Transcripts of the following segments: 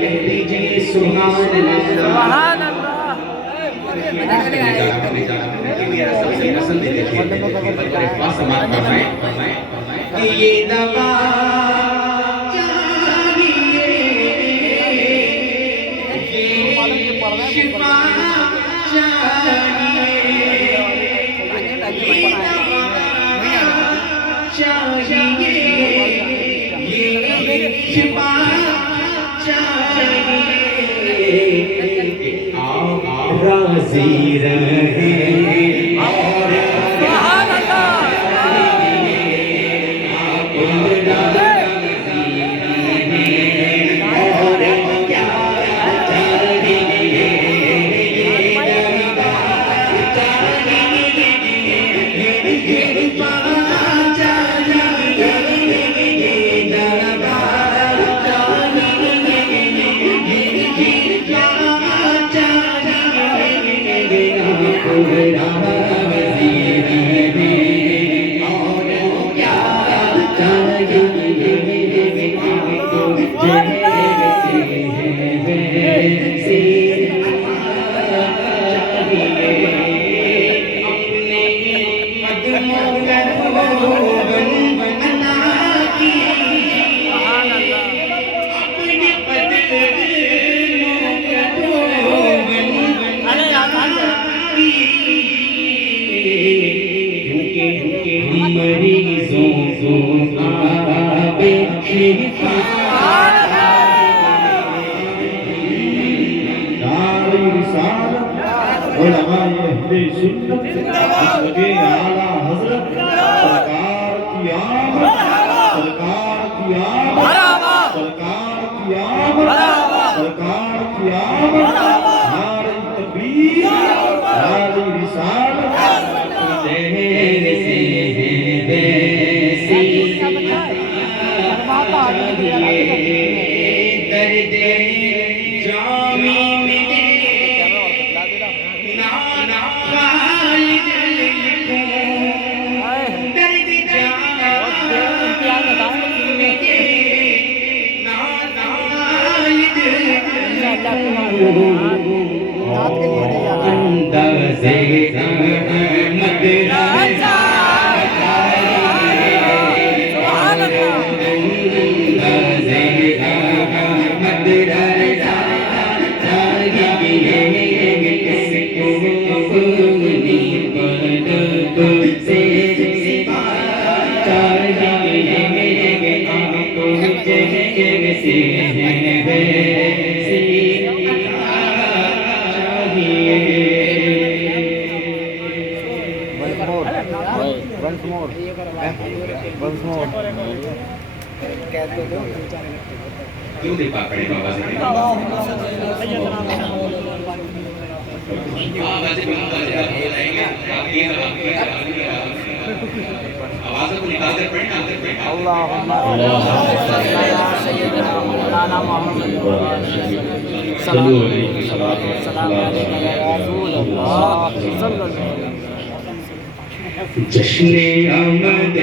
کہہ دیجیے سبحان اللہ سبحان اللہ سب سے پسندیدہ یہ دوا چاہیے یہ شفا چاہیے یہ دوا چاہیے یہ شفا چاہیے آپ راضی رہیں کیوں نہیں پکڑے بابا سے آوازوں کو نکال کر پڑھیں اللہم صلی علی سیدنا مولانا محمد صلی اللہ علیہ وسلم جشن آمد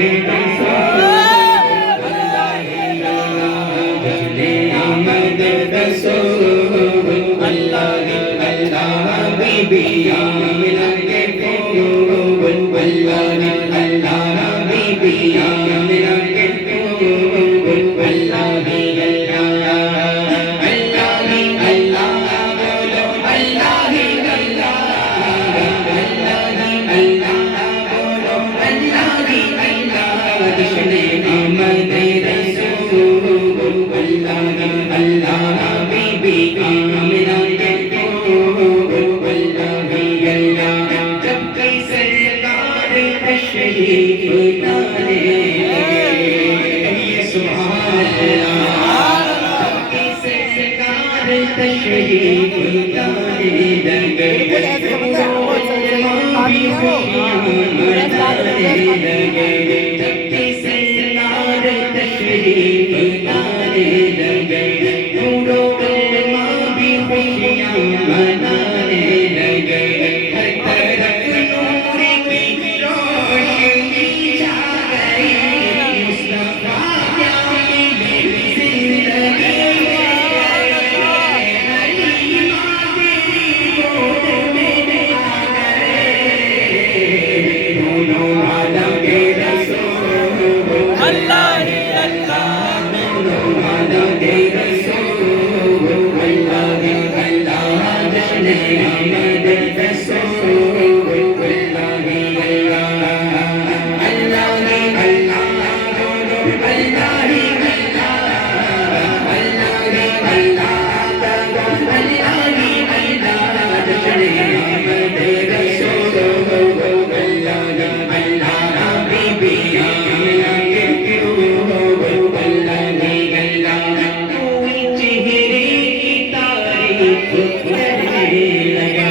کرنے لگا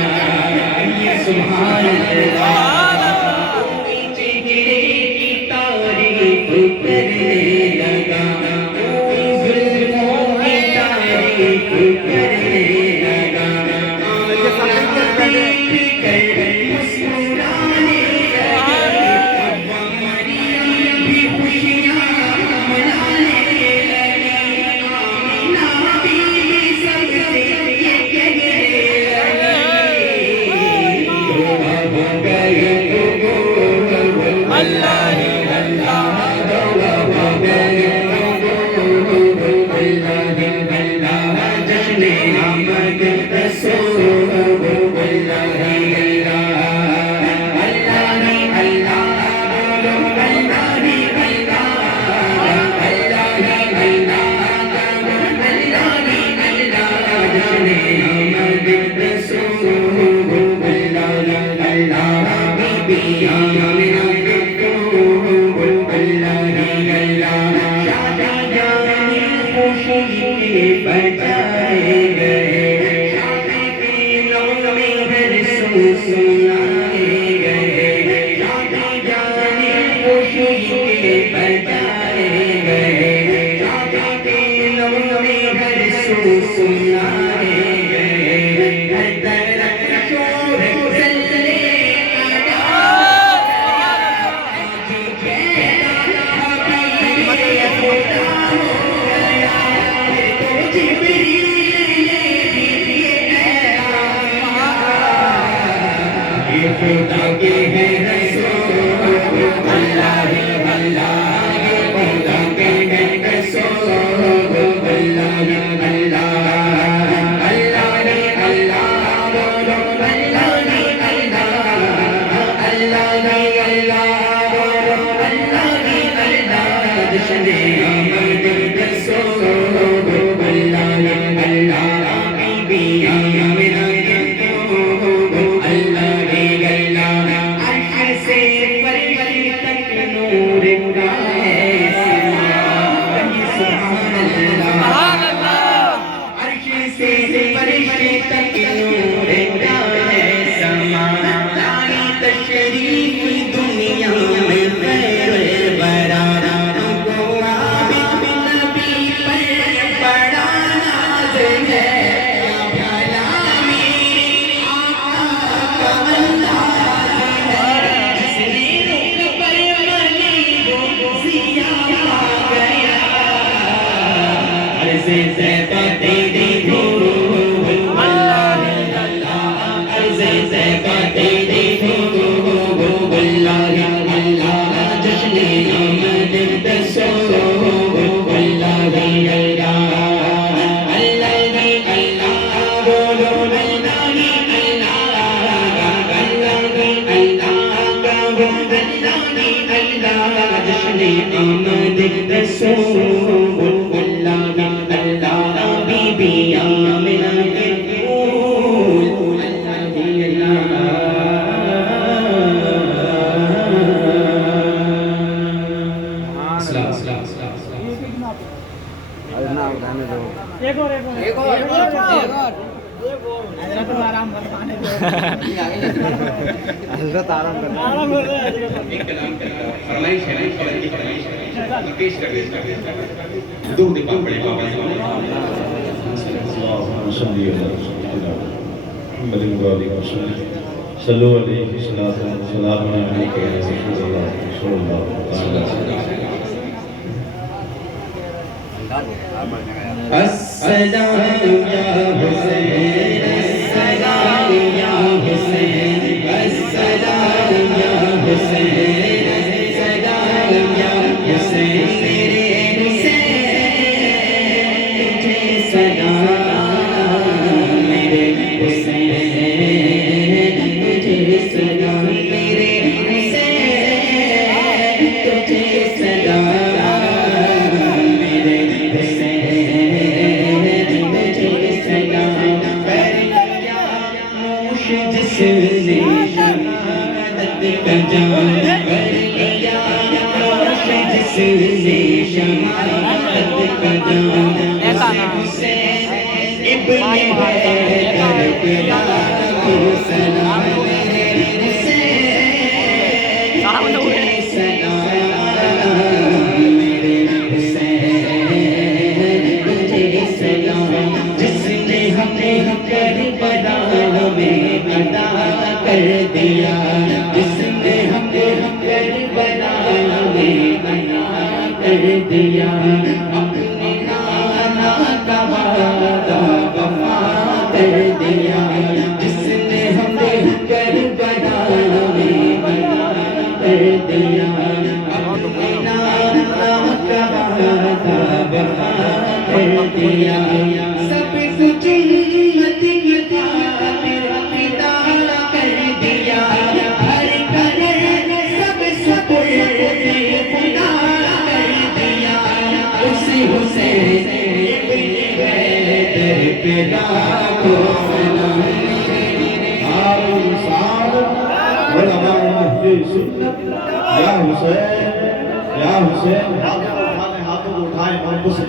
سبحان اللہ تعریف کرنے لگا ظلموں کی تعریف کرنے لگا دیکھ کر مسکرانے لگا مریم بھی خوشیاں منانے لگی آمینہ بھی سب سے یہ کہنے لگی دعا ہو گئی اللہ بچائے گئے سنائے گئے جانے خوشی کے بچائے گئے سنائے خدا کے ہیں رسول اللہ اللہ خدا کے ہیں رسول اللہ اللہ اللہ اللہ بولو اللہ اللہ اللہ بولو اللہ اللہ جشن آمد رسول اللہ اللہ بی آمنہ حضرت آرام فرمائش ہے پیش کر دو دفعہ پڑے بابا اللهم صل على سيدنا محمد وعلى آله وصحبه صلوا عليه صلاة وسلام عليك يا رسول الله صلى الله عليه وسلم السلام يا حسين السلام يا حسين السلام يا حسين السلام يا حسين میرے حسین تجھے سلام میرے حسین تجھے سلام میرے حسین تجھے سلام میرے حسین تجھے سلام جس نے شہادت کا جام کر لیا جس نے شہادت کا جام حسین ابن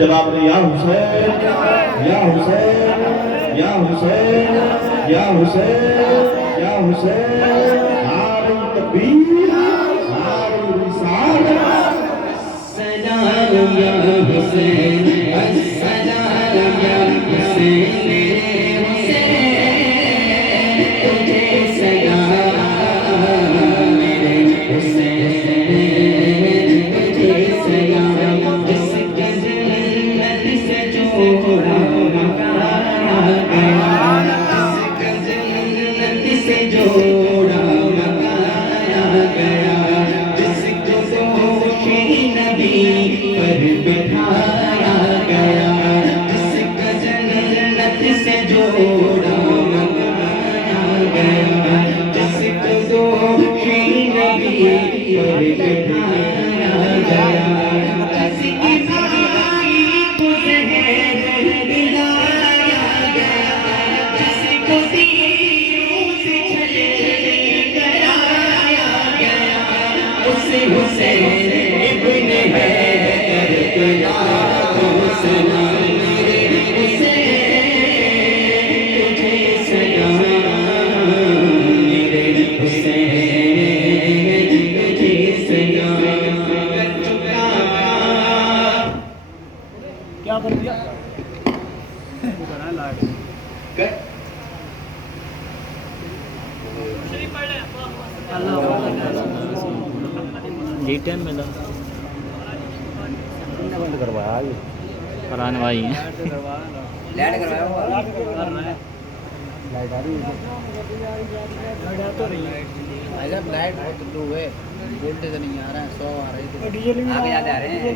جواب دے یا حسین یا حسین یا حسین یا حسین یا حسین نعرہ تکبیر نعرہ رسالت السلام یا حسین السلام یا حسین قرآن بھائی ہیں لائٹ بہت لو ہے وولٹیج نہیں آ رہا ہے 100 آ رہی ہے آگے زیادہ آ رہے ہیں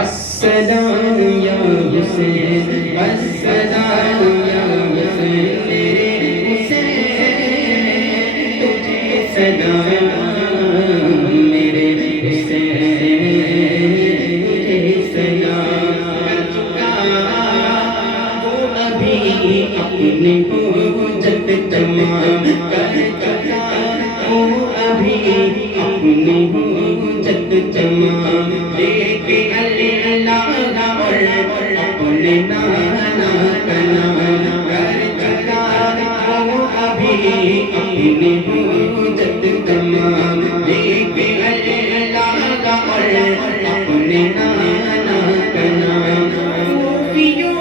السلام یا حسین السلام یا حسین میرے حسین تجھے سلام میرے حسین تجھے سلام وہ ابھی اپنے حجت تمام کر چکا وہ ابھی اپنی حجت تمام لے کے اللہ اور اپنے نانا کا نام کر چکا وہ ابھی اپنی حجت تمام لے کے اللہ اور اپنے نانا کا نام صوفیوں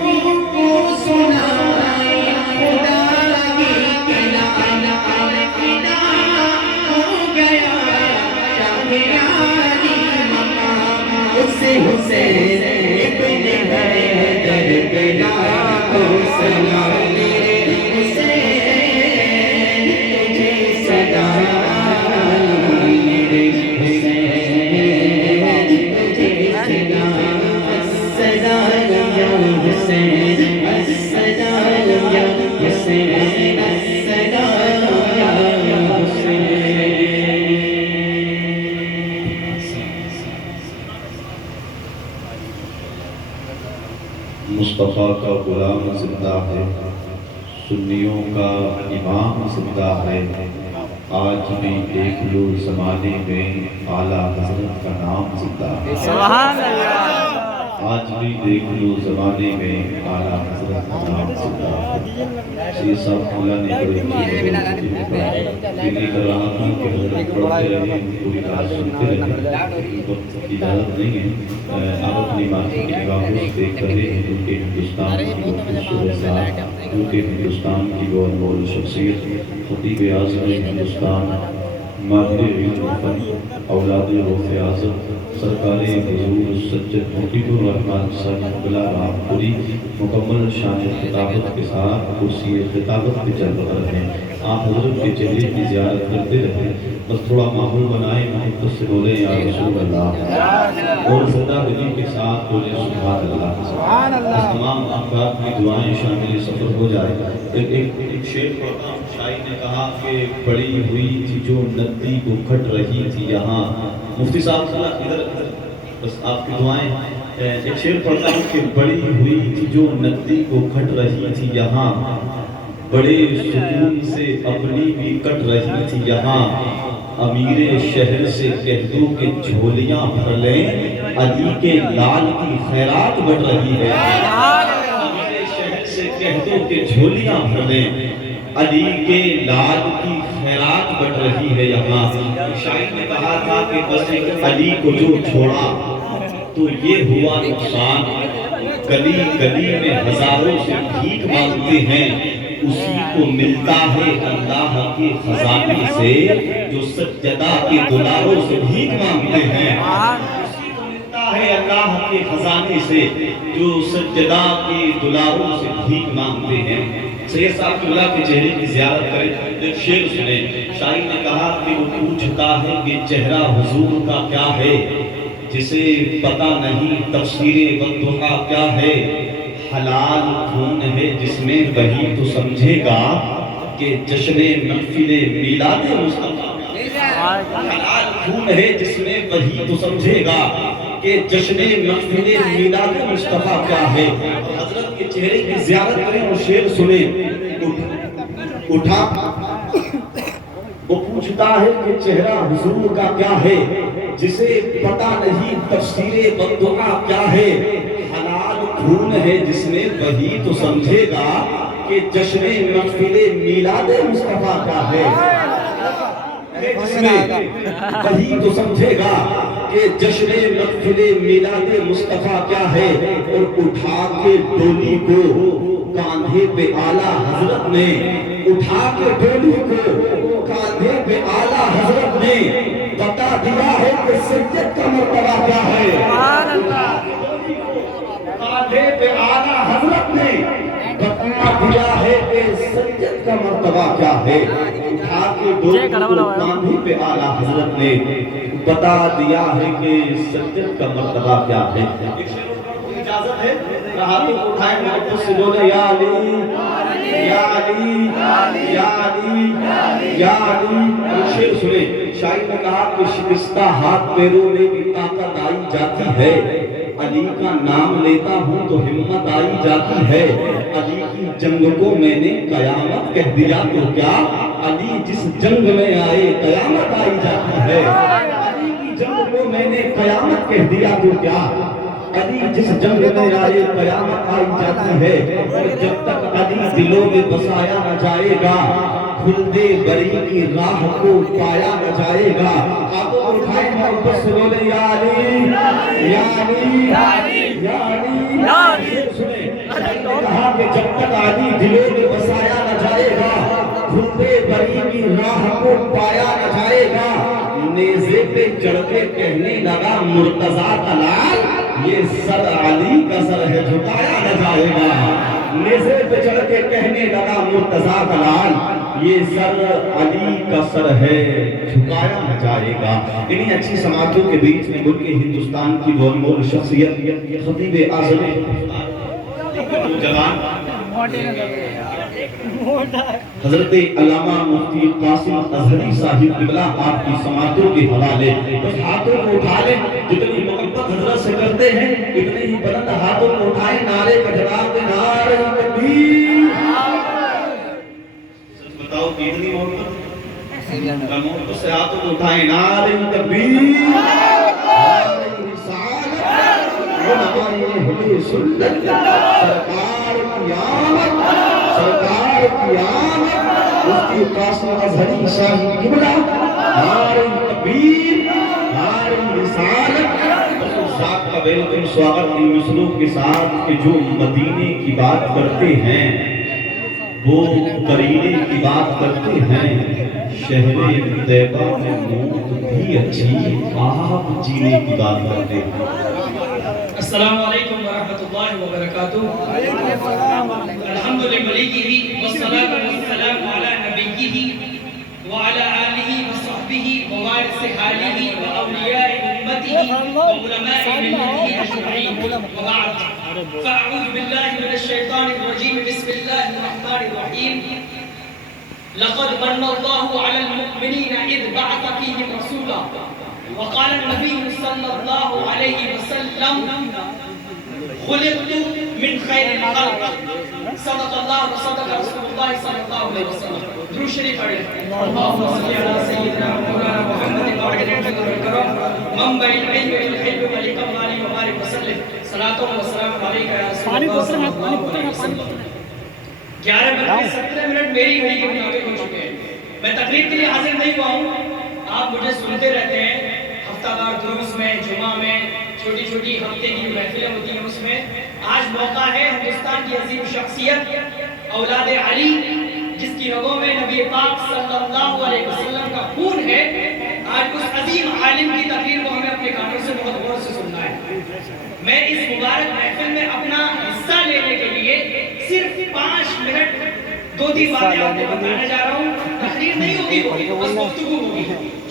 کو سنائے خدا حسین ابن حیدر بلا کو سلام میرے حسین تجھے سلام میرے حسین تجھے سلام السلام یا حسین السلام یا حسین السلام یا حسین مصطفیٰ کا غلام زندہ ہے سنیوں کا امام زندہ ہے آج بھی دیکھ لو زمانے میں اعلیٰ حضرت کا نام زندہ ہے سبحان اللہ آج بھی دیکھ لو زمانے میں اعلیٰ حضرت کا نام زندہ ہے سید صاحب اللہ نے بڑی دلی کر رہا تھا کہ حضرت پڑھتے رہے پوری بات سنتے رہے، وقت کی اجازت نہیں ہے، آپ اپنی بات کی نگاہوں سے دیکھ کر رہے ہیں کیونکہ ہندوستان کی بہت خوبصورت ذات، کیونکہ ہندوستان کی وہ انمول شخصیت، خطیب اعظم ہندوستان، ماہر علم و فن، اولاد غوث اعظم سرکار حضور سجد محب الرحمن صاحب بلا رام پوری مکمل شان خطابت کے ساتھ کرسی خطابت پہ چل رہے ہیں۔ آپ حضرت کے چہرے کی زیارت کرتے رہیں، بس تھوڑا ماحول بنائیں، محبت سے بولیں یا رسول اللہ، اور زندہ دلی کے ساتھ بولیں سبحان اللہ۔ بس تمام افراد کی دعائیں شامل سفر ہو جائے۔ ایک شعر پڑھتا ہوں، شاعر نے کہا کہ بڑی ہوئی تھی جو ندی کو کھٹ رہی تھی یہاں، مفتی صاحب ادھر بس آپ کی دعائیں۔ ایک شعر پڑھتا ہوں کہ بڑی ہوئی تھی جو ندی کو کھٹ رہی تھی یہاں، بڑے سکون سے اپنی بھی کٹ رہی تھی یہاں، امیر شہر سے کہہ دو کہ جھولیاں بھر لیں، علی کے لال کی خیرات بڑھ رہی ہے۔ امیر شہر سے کہہ دو کہ جھولیاں بھر لیں، علی کے لال کی خیرات بڑھ رہی ہے یہاں۔ شاعر نے کہا تھا کہ بس ایک علی کو جو چھوڑا تو یہ ہوا نقصان، گلی گلی میں ہزاروں سے بھیک مانگتے ہیں، اسی کو ملتا ہے اللہ کے خزانے سے جو سجدہ کے دلاروں سے بھیک مانگتے ہیں، اسی کو ملتا ہے اللہ کے خزانے سے جو سجدہ کے دلاروں سے بھیک مانگتے ہیں۔ سید صاحب اللہ کے چہرے کی زیارت کریں، ایک شعر سنیں۔ شاعر نے کہا کہ وہ پوچھتا ہے کہ چہرہ حضور کا کیا ہے، جسے پتہ نہیں تفسیر والضحیٰ کیا ہے، حلال خون ہے جس میں وہی تو سمجھے گا کہ جشن محفل میلاد مصطفیٰ، حلال خون ہے جس میں وہی تو سمجھے گا کہ جشن محفل میلاد مصطفیٰ کیا ہے۔ حضرت کے چہرے کی زیارت کریں اور شعر سنیں۔ اٹھا وہ پوچھتا ہے کہ چہرہ حضور کا کیا ہے، جسے پتہ نہیں تفسیر والضحیٰ کیا ہے، حلال خون ہے جس میں وہی تو سمجھے گا کہ جشن محفل میلاد مصطفیٰ کیا ہے، جس میں وہی تو سمجھے گا کہ جشن محفل میلاد مصطفیٰ کیا ہے۔ اور اٹھا کے ڈولی کو کاندھے پہ اعلیٰ حضرت نے، اٹھا کے ڈولی کو کاندھے پہ اعلیٰ حضرت نے بتا دیا ہے کہ سجد کا مرتبہ کیا ہے۔ کاندھے پہ اعلیٰ حضرت نے بتا دیا ہے کہ سجد کا مرتبہ کیا ہے۔ اٹھا کے ڈولی کو کاندھے پہ اعلیٰ حضرت نے بتا دیا ہے کہ سجد کا مرتبہ کیا ہے۔ اجازت ہے ہاتھوں کو اٹھائیں، محبت سے بولے یا علی یا علی یا علی یا علی۔ شعر سنیں، شاعر نے کہا کہ شکستہ ہاتھ پیروں میں بھی طاقت آئی جاتی ہے، علی کا نام لیتا ہوں تو ہمت آئی جاتی ہے، علی کی جنگ کو میں نے قیامت کہہ دیا تو کیا، علی جس جنگ میں آئے قیامت آئی جاتی ہے، علی کی جنگ کو میں نے قیامت کہہ دیا تو کیا، علی جس جنگ میں آئے قیامت آئی جاتی ہے۔ اور جب تک علی دلوں میں بسایا نہ جائے گا، خلدِ بری کی راہ کو پایا نہ جائے گا۔ ہاتھوں کو اٹھائیں، محبت سے بولے یا علی یا علی یا علی۔ سنیں، کہا کہ جب تک علی دلوں میں بسایا نہ جائے گا، خلدِ بری کی راہ کو پایا نہ جائے گا، نیزے پہ چڑھ کے کہنے لگا مرتضیٰ کا لال، یہ سر علی کا سر ہے جھکایا نہ جائے گا، نیزے پہ چڑھ کے کہنے لگا مرتضیٰ کا لال، یہ سر علی کا سر ہے جھکایا نہ جائے گا۔ انہی اچھی سماعتوں کے بیچ میں ملک ہندوستان کی وہ انمول شخصیت خطیب اعظم جوان حضرت علامہ مفتی قاسم اظہری صاحب قبلہ آپ کی سماعتوں کے حوالے بس ہاتھوں کو اٹھا لیں، جتنی محبت حضرت سے کرتے ہیں اتنے ہی بلند ہاتھوں کو اٹھائیں، نعرے کا جواب دیں، نعرہ تکبیر۔ سچ بتاؤ کتنی محبت سے ہاتھوں کو اٹھائیں، نعرہ تکبیر، نعرہ رسالت، علماء اہل سنت، سرکار کی آمد، سرکار کی آمد مفتی قاسم اظہری شاہی قبلہ نعرہ تکبیر نعرہ رسالت ذات کا ویلکم سواگت ان اسلوب کے ساتھ کہ جو مدینے کی بات کرتے ہیں وہ قرینے کی بات کرتے ہیں شہر طیبہ میں موت بھی اچھی آپ جینے کی بات کرتے ہیں. السلام علیکم ورحمۃ اللہ وبرکاتہ. الحمد للہ والصلاة والسلام علی نبیہ وعلی آلہ وصحبہ ووارث حالہ واولیاء امتہ وعلماء ملتہ اجمعین وبعد فاعوذ باللہ من الشیطان الرجیم بسم اللہ الرحمن الرحیم. لقد من الله على المؤمنين إذ بعث فيهم رسولا وقال النبي صلى الله عليه وسلم خلقت من خير الخلق. صدق الله وصدق رسول الله صلى الله عليه وسلم. درود شریف پڑھیں. اللهم صل على سيدنا مولانا محمد وعلى الكرام منبع العلم والحلم والكمال وبارك وسلم. صلاة وسلام عليك يا رسول الله صلى الله عليه وسلم. 11:17 میری گھڑی کے مطابق ہو چکے ہیں. میں تقریر کے لیے حاضر نہیں ہوا ہوں. آپ مجھے سنتے رہتے ہیں ہفتہ وار دروس میں, جمعہ میں, چھوٹی چھوٹی ہفتے کی محفلیں ہوتی ہیں اس میں. آج موقع ہے ہندوستان کی عظیم شخصیت اولاد علی جس کی رگوں میں نبی پاک صلی اللہ علیہ وسلم کا خون ہے, آج اس عظیم عالم کی تقریر کو ہمیں اپنے کانوں سے بہت غور سے سننا ہے. میں اس مبارک محفل میں اپنا حصہ لینے کے لیے صرف 5 منٹ 2-3 باتیں آپ کو بتانا جا رہا ہوں. تقریر نہیں ہوگی, بس گفتگو ہوگی.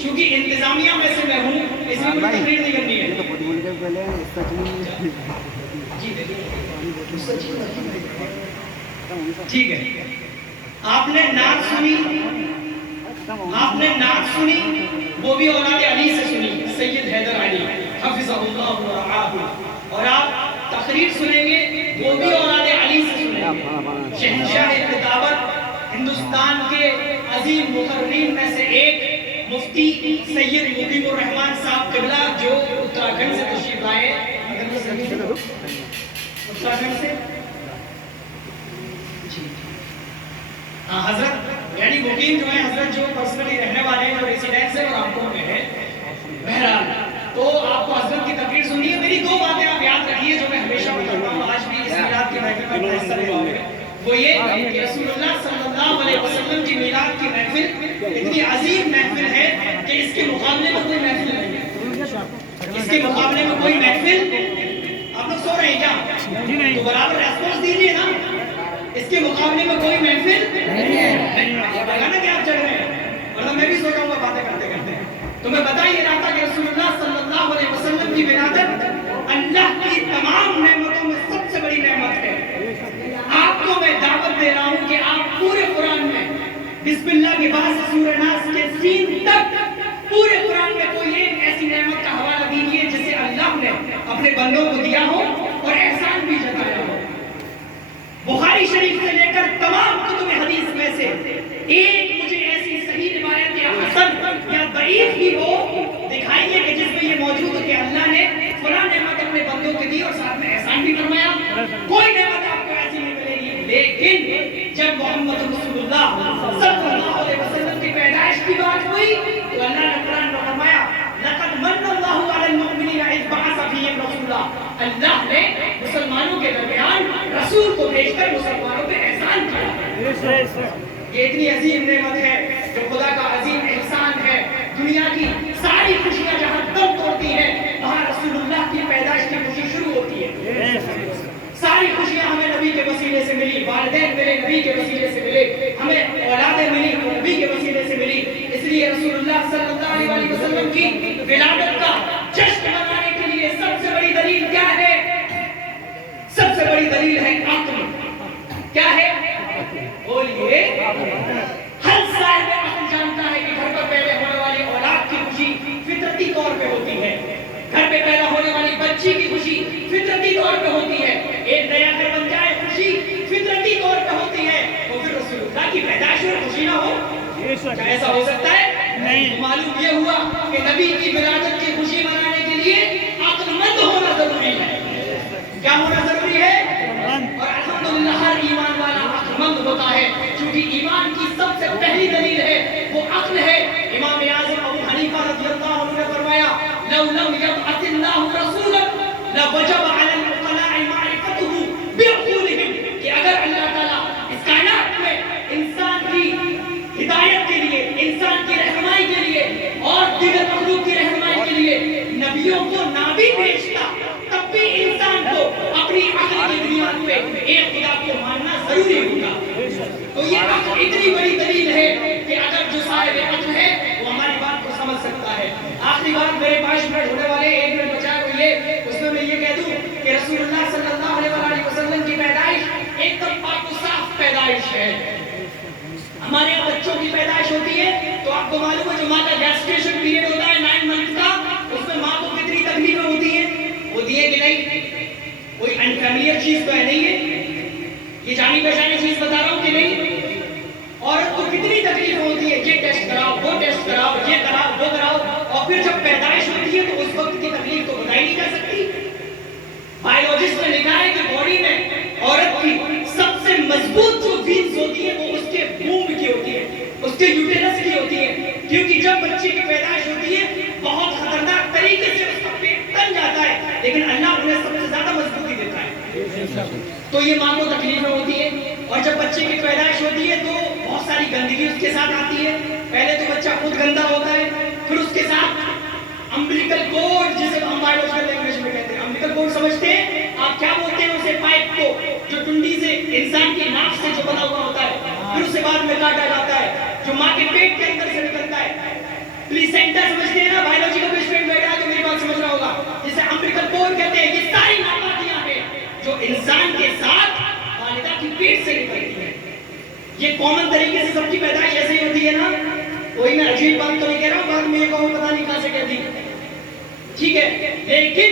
چونکہ انتظامیہ میں سے میں ہوں اس لیے مجھے تقریر نہیں کرنی ہے. ٹھیک ہے. آپ نے نعت سنی, وہ بھی اولاد علی سے سنی, سید حیدر علی حفظہ اللہ ورعاہ. اور آپ تقریر سنیں گے وہ بھی اولاد علی سے سنیں گے. شہنشاہ خطابت ہندوستان کے عظیم مقررین میں سے ایک مفتی سید مقیم الرحمان صاحب قبلہ جو اتراکھنڈ سے تشریف لائے. اتراکھنڈ سے حضرت یعنی مقیم جو ہے حضرت جو پرسنلی رہنے والے ہیں, جو ریسیڈنس ہے وہ رامپور میں ہے. بہرحال تو آپ کو حضرت کی تقریر سنی ہے. میری 2 باتیں آپ یاد رکھیے جو میں ہمیشہ بتاتا ہوں, آج بھی اس میلاد کی محفل میں حصہ لے رہا ہوں. وہ یہ کہ رسول اللہ صلی اللہ علیہ وسلم کی میلاد کی محفل اتنی عظیم محفل ہے کہ اس کے مقابلے میں کوئی محفل نہیں ہے. اس کے مقابلے میں کوئی محفل, آپ لوگ سو رہے ہیں کیا؟ تو برابر ریسپانس دیجیے نا. اس کے مقابلے میں کوئی محفل نہیں ہے. نا کہ آپ چڑھ رہے ہیں, ورنہ میں بھی سو جاؤں گا باتیں کرتے کرتے. تو میں بتا یہ رہا تھا کہ رسول اللہ صلی اللہ علیہ وسلم کی ولادت اللہ کی تمام نعمتوں میں سب سے بڑی نعمت ہے. آپ کو میں دعوت دے رہا ہوں کہ آپ پورے قرآن میں بسم اللہ کے بعد سے سورہ ناس کے سین تک پورے قرآن میں کوئی ایک ایسی نعمت کا حوالہ دیجیے جسے اللہ نے اپنے بندوں کو دیا ہو اور احسان بھی جتایا ہو. بخاری شریف سے لے کر تمام کتب حدیث میں سے ایک مجھے ایسی صحیح روایت یا حسن یا ضعیف بھی ہو دکھائیے کہ جس میں یہ موجود ہے کہ اللہ نے فلاں نعمت اپنے بندوں کے دی اور ساتھ میں احسان بھی فرمایا. کوئی نعمت آپ کو ایسی نہیں ملے گی. لیکن جب محمد رسول اللہ صلی اللہ علیہ وسلم کی پیدائش کی بات ہوئی تو اللہ نے قرآن میں فرمایا لقد من اللہ علی المؤمنین اذ بعث فیہم رسولا. اللہ نے مسلمانوں کے درمیان رسول کو بھیج کر مسلمانوں پہ احسان کیا. یہ اتنی عظیم نعمت ہے جو خدا کا عظیم احسان ہے. دنیا کی ساری خوشیاں جہاں دم توڑتی ہیں وہاں رسول اللہ کی پیدائش کی خوشی شروع ہوتی ہے. ساری خوشیاں ہمیں نبی کے وسیلے سے ملی, والدین ملے نبی کے وسیلے سے ملے, ہمیں اولادیں ملی نبی کے وسیلے سے ملی. اس لیے رسول اللہ صلی اللہ علیہ وسلم کی ولادت کا جشن منانے کے لیے سب سے بڑی دلیل کیا ہے؟ سب سے بڑی دلیل ہے عقل. کیا ہے؟ بولیے. ہر صاحب عقل جانتا ہے کہ گھر پر پیدا ہونے والی اولاد کی خوشی فطرتی طور پہ ہوتی ہے. گھر پہ پیدا ہونے والی بچی کی خوشی فطرتی طور پہ ہوتی ہے. ایک نیا گھر بن جائے خوشی فطرتی طور پہ ہوتی ہے. تو پھر رسول اللہ کی پیدائش میں خوشی نہ ہو, کیا ایسا ہو سکتا ہے؟ نہیں. معلوم یہ ہوا کہ نبی کی ولادت کی خوشی منانے کے لیے عقل مند ہونا ضروری ہے. کیا ہونا ضروری ہے؟ اور الحمدللہ ہر ایمان والا عقل مند ہوتا ہے. کیونکہ ایمان کی سب سے پہلی دلیل ہے وہ عقل ہے. امام اعظم ابو حنیفہ رضی اللہ عنہ نے فرمایا لو لم يبعث اللہ رسولا لوجب علی العقلاء معرفته بعقولهم، کہ اگر اللہ تعالیٰ اس کائنات میں انسان کی ہدایت کے لیے، انسان کی رہنمائی کے لیے اور دیگر مخلوق کی رہنمائی کے لیے نبیوں کو نہ بھی بھیجتا، تب بھی انسان کو اپنی عقل کی بنیاد پہ ایک خدا کو ماننا ضروری ہوگا. تو یہ عقل اتنی بڑی دلیل ہے کہ اگر جو صاحب عقل ہے وہ ہماری بات کو سمجھ سکتا ہے. آخری بات، میرے 5 منٹ ہونے والے، 1 منٹ بچا ہے، وہ یہ اس میں یہ کہہ دوں کہ رسول اللہ صلی اللہ علیہ وسلم کی پیدائش ایک دم پاک و صاف پیدائش ہے. ہمارے یہاں بچوں کی پیدائش ہوتی ہے تو آپ کو معلوم ہے جو ماں کا گیسٹریشن پیریڈ ہوتا ہے 9 منتھ کا، اس میں ماں کو کتنی تکلیفیں ہوتی ہیں کہ نہیں؟ کوئی انفیملیئر چیز تو ہے نہیں ہے، یہ جانی پہچانی چیز بتا رہا ہوں کہ نہیں؟ عورت کو کتنی تکلیف ہوتی ہے، یہ ٹیسٹ کراؤ، وہ ٹیسٹ کراؤ، یہ کراؤ، وہ کراؤ، اور پھر جب پیدائش ہوتی ہے تو اس وقت کی تکلیف تو بتائی نہیں جا سکتی. بایولوجسٹ نے لکھا ہے کہ باڈی میں عورت کی سب سے مضبوط جو وینز ہوتی ہیں وہ اس کے وومب کی ہوتی ہے، اس کے یوٹیرس کی ہوتی ہے، کیونکہ جب بچے کی پیدائش ہوتی ہے بہت خطرناک طریقے سے اس کا پیٹ تن جاتا ہے، لیکن اللہ انہیں سب سے زیادہ مضبوطی دیتا ہے. تو یہ ماں کو تکلیفیں ہوتی ہے. اور جب بچے کی پیدائش ہوتی ہے تو بہت ساری گندگی اس کے ساتھ آتی ہے. پہلے تو بچہ خود گندا ہوتا ہے، پھر اس کے ساتھ امبلیکل کورڈ، جسے ہم بایولوجیکل لینگویج میں کہتے ہیں امبلیکل کورڈ، سمجھتے ہیں آپ کیا بولتے ہیں اسے؟ پائپ کو، جو ٹنڈی سے انسان کی ناک سے جو بنا ہوا ہوتا ہے، پھر اسے بعد میں کاٹا جاتا ہے، جو ماں کے پیٹ کے اندر سے نکلتا ہے. پلیسینٹا سمجھتے ہیں نا، بایولوجی کا اسٹوڈنٹ بیٹھا ہے تو میری بات سمجھ رہا ہوگا، جسے امبلیکل کورڈ کہتے ہیں. یہ ساری ناپاکیاں ہیں جو انسان کے ساتھ والدہ کی پیٹ سے نکلتی ہیں. یہ کامن طریقے سے سب کی پیدائش ایسے ہی ہوتی ہے نا. کوئی میں عجیب بات تو نہیں کہہ رہا ہوں، بعد میں یہ کہوں پتہ نہیں کہاں سے کہہ دی، ٹھیک ہے. لیکن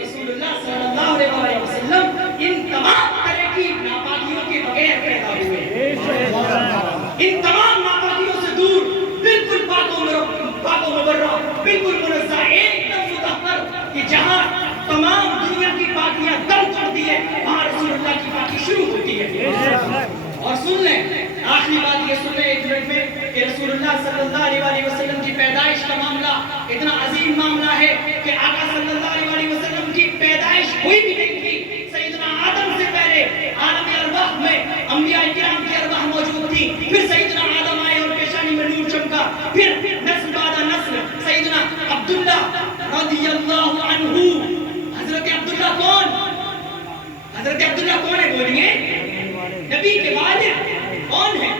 رسول اللہ صلی اللہ علیہ وسلم ان تمام طرح کی ناپاکیوں کے بغیر پیدا ہوئے، ان تمام ناپاکیوں سے دور، بالکل پاک و مبرہ، بالکل منزہ، ایک دم مطہر، کہ جہاں تمام دنیا کی پاکیاں دم توڑتی ہے وہاں رسول اللہ کی پاکی شروع ہوتی ہے. اور سن لیں، آخری بات یہ سن لیں 1 منٹ میں، کہ رسول اللہ صلی اللہ علیہ وسلم کی پیدائش کا معاملہ اتنا عظیم معاملہ ہے کہ آقا صلی اللہ علیہ وسلم کی پیدائش ہوئی بھی نہیں تھی. سیدنا آدم سے پہلے عالم ارواح میں انبیاء کرام کی ارواح موجود تھی، پھر سیدنا آدم آئے اور پیشانی میں نور چمکا، پھر نسل بعد نسل سیدنا عبداللہ رضی اللہ عنہ. حضرت عبداللہ کون؟ حضرت عبداللہ کون ہے؟ بولیے. نبی کے والد کون ہے؟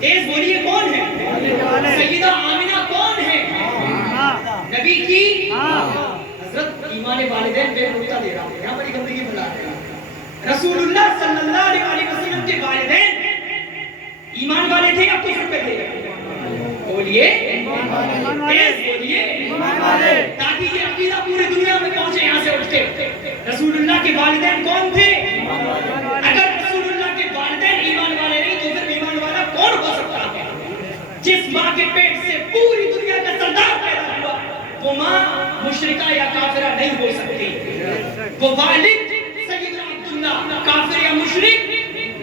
تیز بولیے، کون ہے؟ سیدہ آمنہ کون ہے؟ نبی کی حضرت. ایمان والدین بے نقطہ دے رہا ہے، یہاں بڑی گندگی پھیلا رہے ہیں. رسول اللہ صلی اللہ علیہ وسلم کے والدین ایمان والے تھے یا کفر پہ تھے؟ بولیے، تیز بولیے، تاکہ یہ عقیدہ پوری دنیا میں پہنچے یہاں سے اٹھ کے. رسول اللہ کے والدین کون تھے؟ اگر رسول اللہ کے والدین ایمان والے نہیں تو پھر ایمان والا کون ہو سکتا ہے؟ جس ماں کے پیٹ سے پوری دنیا کا سردار پیدا ہوا وہ ماں مشرکہ یا کافرہ نہیں ہو سکتی. وہ والد سیدنا عبداللہ کافر یا مشرک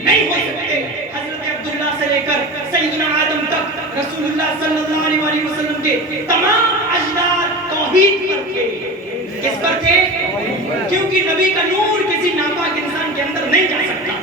نہیں ہو سکتے. حضرت عبداللہ سے لے کر سیدنا آدم تک رسول اللہ صلی اللہ علیہ وسلم کے تمام اجداد توحید پر تھے. کس پر تھے؟ کیونکہ نبی کا نور کسی ناپاک انسان کے اندر نہیں جا سکتا.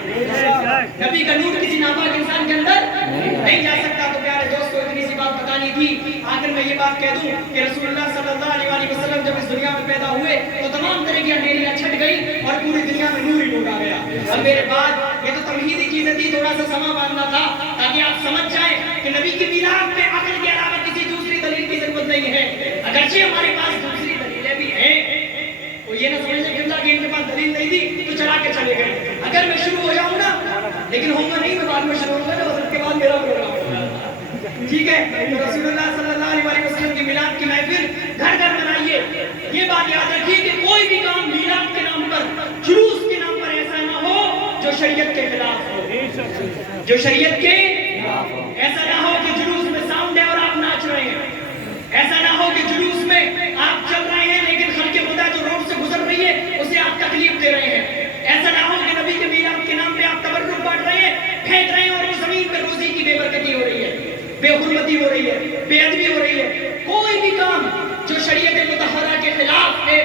نبی کا نور کسی ناپاک انسان کے اندر نہیں جا سکتا. تو پیارے دوستو، اتنی سی بات بتانی تھی. آخر میں یہ بات کہہ دوں کہ رسول اللہ صلی اللہ علیہ وسلم جب اس دنیا میں پیدا ہوئے تو تمام طرح کی اندھیریاں چھٹ گئی اور پوری دنیا میں نور ہی نور آ گیا. اب میرے بعد یہ تو تمہیدی چیزیں تھی، تھوڑا سا سما باندھنا تھا تاکہ آپ سمجھ جائیں کہ نبی کی میلاد میں عقل کے علاوہ کسی دوسری دلیل کی ضرورت نہیں ہے. اگرچہ ہمارے پاس دوسری دلیلیں بھی ہیں، وہ یہ نہ سمجھ لیں کہ اللہ کی ان کے پاس دلیل نہیں تھی تو چلا کے چلے گئے. اگر میں شروع ہو جاؤں نا، لیکن ہوں گا نہیں، میں بعد میں شروع ہوں گا نا، اس کے بعد میرا پروگرام ہوگا، ٹھیک ہے. تو رسول اللہ صلی اللہ علیہ وسلم کی میلاد کی محفل گھر گھر منائیے. یہ بات یاد رکھیے کہ کوئی بھی کام میلاد کے نام پر، جلوس کے نام پر ایسا نہ ہو جو شریعت کے خلاف ہو. جو شریعت کے ایسا نہ ہو کہ جلوس میں ساؤنڈ ہے اور آپ ناچ رہے ہیں. ایسا نہ ہو کہ جلوس میں آپ چل رہے ہیں لیکن خلق خدا جو روڈ سے گزر رہی ہے اسے آپ تکلیف دے رہے ہیں. ایسا نہ ہو کہ نبی کے میلاد کے نام پہ آپ تبرک بانٹ رہے ہیں، پھینک رہے ہیں اور وہ زمین پہ بے حرمتی ہو رہی ہے، بے ادبی ہو رہی ہے، کوئی بھی کام جو شریعت مطہرہ کے خلاف ہے